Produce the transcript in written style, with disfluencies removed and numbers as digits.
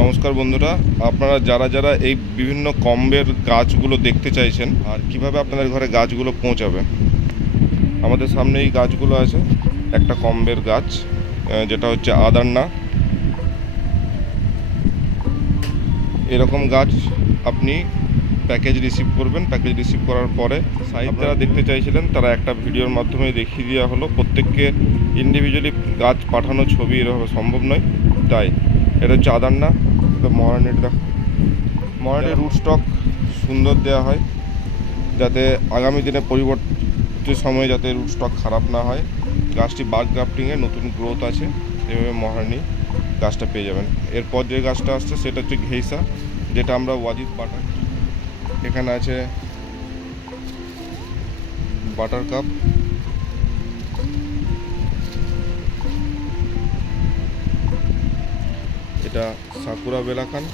নমস্কার বন্ধুরা, আপনারা যারা যারা এই বিভিন্ন কম্বের গাছগুলো দেখতে চাইছেন আর কিভাবে আপনাদের ঘরে গাছগুলো পৌঁছাবে, আমাদের সামনে এই গাছগুলো আছে। একটা কম্বের গাছ, যেটা হচ্ছে আদান্না। এরকম গাছ আপনি প্যাকেজ রিসিভ করবেন। প্যাকেজ রিসিভ করার পরে সাইজ যারা দেখতে চাইছিলেন তারা একটা ভিডিওর মাধ্যমে দেখিয়ে দেওয়া হলো। প্রত্যেককে ইন্ডিভিজুয়ালি গাছ পাঠানো ছবি এরকম সম্ভব নয়, তাই এটা হচ্ছে আদান্না। মহারানীর দেখো, মহারানীর রুট স্টক সুন্দর দেওয়া হয় যাতে আগামী দিনে পরিবর্তী সময়ে যাতে রুট স্টক খারাপ না হয়। গাছটি বার্ড গ্রাফটিংয়ে নতুন গ্রোথ আছে, এভাবে মহারানী গাছটা পেয়ে যাবেন। এরপর যে গাছটা আসছে সেটা হচ্ছে ঘেইসা, যেটা আমরা ওয়াজিদ বাটার। এখানে আছে বাটার কাপ, এটা সাকুরা বেলাকান।